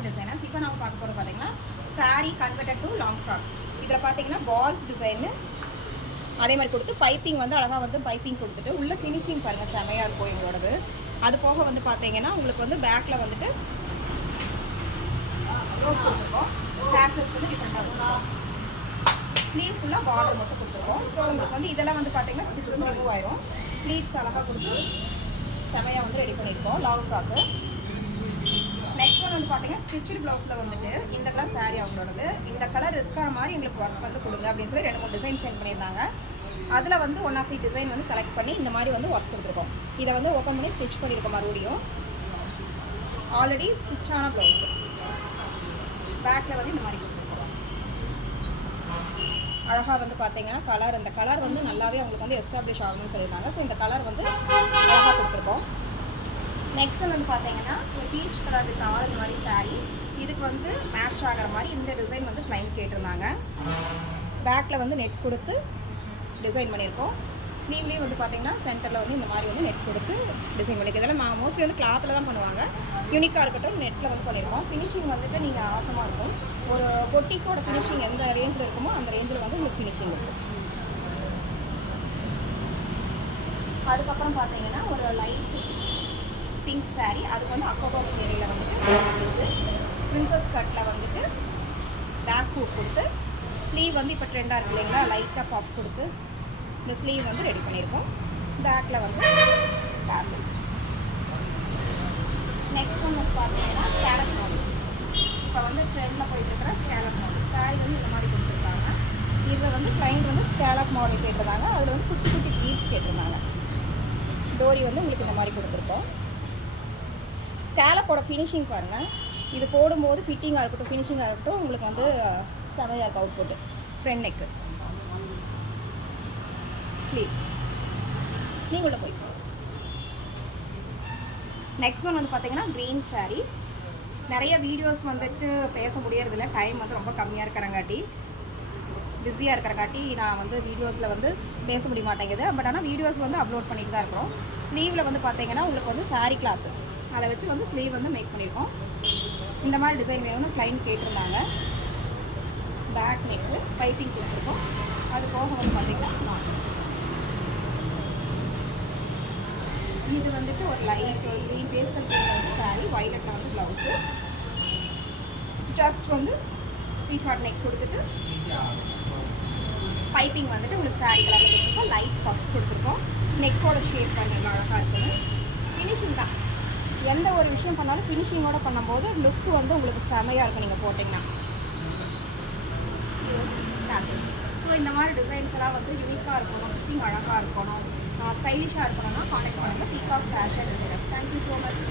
Fashion designers. இப்போ நம்ம பார்க்க போகிறது பார்த்தீங்கன்னா sari converted to long frock. இதில் பார்த்தீங்கன்னா பால்ஸ் டிசைனு அதே மாதிரி கொடுத்து பைப்பிங் வந்து அழகாக வந்து பைப்பிங் கொடுத்துட்டு உள்ள ஃபினிஷிங் பாருங்கள் செமையாக இருக்கும் எங்களோடது. அது போக வந்து பார்த்தீங்கன்னா உங்களுக்கு வந்து பேக்கில் வந்துட்டு கொடுத்துருக்கோம். டேசல்ஸ் வந்து டிஃப்ரெண்ட்டாக வச்சுருக்கோம். ஸ்லீவ் ஃபுல்லாக பார்டர் மட்டும் கொடுத்துருக்கோம். ஸோ உங்களுக்கு வந்து இதெல்லாம் வந்து பார்த்தீங்கன்னா ஸ்டிச் வந்து ரிமூவ் ஆயிரும். ப்ளீட்ஸ் அழகாக கொடுத்து செமையாக வந்து ரெடி பண்ணியிருக்கோம் லாங் ஃப்ராக்கு. நெக்ஸ்ட் ஒன் வந்து பார்த்தீங்கன்னா ஸ்டிச்சு ப்ளவுஸில் வந்துட்டு இந்த கலர் சாரீ அவங்களோடது. இந்த கலர் இருக்கிற மாதிரி எங்களுக்கு ஒர்க் வந்து கொடுங்க அப்படின்னு சொல்லி 2-3 டிசைன் சென்ட் பண்ணியிருந்தாங்க. அதில் வந்து ஒன் ஆஃப் தி டிசைன் வந்து செலக்ட் பண்ணி இந்த மாதிரி வந்து ஒர்க் கொடுத்துருக்கோம். இதை வந்து ஓப்பன் பண்ணி ஸ்டிச் பண்ணியிருக்கோம். மறுபடியும் ஆல்ரெடி ஸ்டிச்சான ப்ளவுஸு பேக்கில் வந்து இந்த மாதிரி கொடுத்துருக்கோம். அழகாக வந்து பார்த்தீங்கன்னா கலர் இந்த கலர் வந்து நல்லாவே அவங்களுக்கு வந்து எஸ்டாப்ளிஷ் ஆகணும்னு சொல்லியிருந்தாங்க. ஸோ இந்த கலர் வந்து அழகாக கொடுத்துருக்கோம். நெக்ஸ்ட் வந்து பார்த்தீங்கன்னா ஒரு பீச் கலர் வித் ஆரஞ்சு மாதிரி சாரீ. இதுக்கு வந்து மேட்ச் ஆகிற மாதிரி இந்த டிசைன் வந்து கிளைண்ட் கேட்டிருந்தாங்க. பேக்கில் வந்து நெட் கொடுத்து டிசைன் பண்ணியிருக்கோம். ஸ்லீவ்லேயும் வந்து பார்த்தீங்கன்னா சென்டரில் வந்து இந்த மாதிரி வந்து நெட் கொடுத்து டிசைன் பண்ணியிருக்கோம். இதெல்லாம் மோஸ்ட்லி வந்து கிளாத்தில் தான் பண்ணுவாங்க. யூனிக்காக இருக்கட்டும் நெட்டில் வந்து பண்ணியிருக்கோம். ஃபினிஷிங் வந்துட்டு நீங்கள் ஆசமாக இருக்கும். ஒரு பொட்டிக்கோட ஃபினிஷிங் எந்த ரேஞ்சில் இருக்குமோ அந்த ரேஞ்சில் வந்து உங்களுக்கு ஃபினிஷிங் இருக்கும். அதுக்கப்புறம் பார்த்தீங்கன்னா ஒரு லைட் பிங்க் சாரீ. அதுக்கு வந்து அக்கோபா ஏரியில் வந்துட்டு பிரின்சஸ் கட்டில் வந்துட்டு பேக் ஹூக் கொடுத்து ஸ்லீவ் வந்து இப்போ ட்ரெண்டாக இருக்கு இல்லைங்களா, லைட்டாக பஃப் கொடுத்து இந்த ஸ்லீவ் வந்து ரெடி பண்ணியிருக்கோம். பேக்கில் வந்து டாசல்ஸ். நெக்ஸ்ட் ஒன்று பார்த்தீங்கன்னா ஸ்கேலப் மாடல். இப்போ வந்து ட்ரெண்டில் போயிட்டு இருக்கிற ஸ்கேலப் மாடல் சாரீ வந்து இந்த மாதிரி கொடுத்துருக்காங்க. இதில் வந்து கிளைண்ட் வந்து ஸ்கேலப் மாடல் கேட்டிருந்தாங்க. அதில் வந்து குட்டி குட்டி பீட்ஸ் கேட்டிருந்தாங்க. டோரி வந்து உங்களுக்கு இந்த மாதிரி கொடுத்துருக்கோம். ஸ்கேலப்போட ஃபினிஷிங் பாருங்கள். இது போடும்போது ஃபிட்டிங்காக இருக்கட்டும் ஃபினிஷிங்காக இருக்கட்டும் உங்களுக்கு வந்து செமையாக இருக்குது. அவுட் போட்டு ஃப்ரண்ட் நெக்கு ஸ்லீவ் நீங்கள் உள்ள போய்க்கோ. நெக்ஸ்ட் ஒன் வந்து பார்த்தீங்கன்னா க்ரீன் சாரீ. நிறைய வீடியோஸ் வந்துட்டு பேச முடியறதில்ல, டைம் வந்து ரொம்ப கம்மியாக இருக்கிறங்காட்டி பிஸியாக இருக்கிறங்காட்டி நான் வந்து வீடியோஸில் வந்து பேச முடிய மாட்டேங்குது. பட் ஆனால் வீடியோஸ் வந்து அப்லோட் பண்ணிட்டு தான் இருக்கிறோம். ஸ்லீவில் வந்து பார்த்தீங்கன்னா உங்களுக்கு வந்து சாரீ கிளாத்து அதை வச்சு வந்து ஸ்லீவ் வந்து மேக் பண்ணியிருக்கோம். இந்த மாதிரி டிசைன் வேணும்னு கிளைண்ட் கேட்டிருந்தாங்க. பேக் நெக்கு பைப்பிங் கொடுத்துருக்கோம். அது போக வந்து பார்த்திங்கன்னா இது வந்துட்டு ஒரு லைட் க்ரீன் பேஸ்டல் க்ரீன் வந்து சாரீ, வைலட்டில் வந்து ப்ளவுஸு. ஜஸ்ட் வந்து ஸ்வீட் ஹார்ட் நெக் கொடுத்துட்டு பைப்பிங் வந்துட்டு உங்களுக்கு சாரீ கலரில் கொடுத்துருக்கோம். லைட் பஃப் கொடுத்துருக்கோம். நெக்கோட ஷேப் பண்ணி அழகாக இருக்குது. ஃபினிஷிங் தான் எந்த ஒரு விஷயம் பண்ணாலும் ஃபினிஷிங்கோடு பண்ணும்போது லுக்கு வந்து உங்களுக்கு செமையாக இருக்கும் நீங்கள் போட்டிங்கன்னா. ஸோ இந்த மாதிரி டிசைன்ஸ் எல்லாம் வந்து யூனிக்காக இருக்கணும், ஃபிட்டிங் அழகாக இருக்கணும், ஸ்டைலிஷாக இருக்கணும்னா கான்டெக்ட் பண்ணுங்கள் peacock fashion designers. Thank you so much.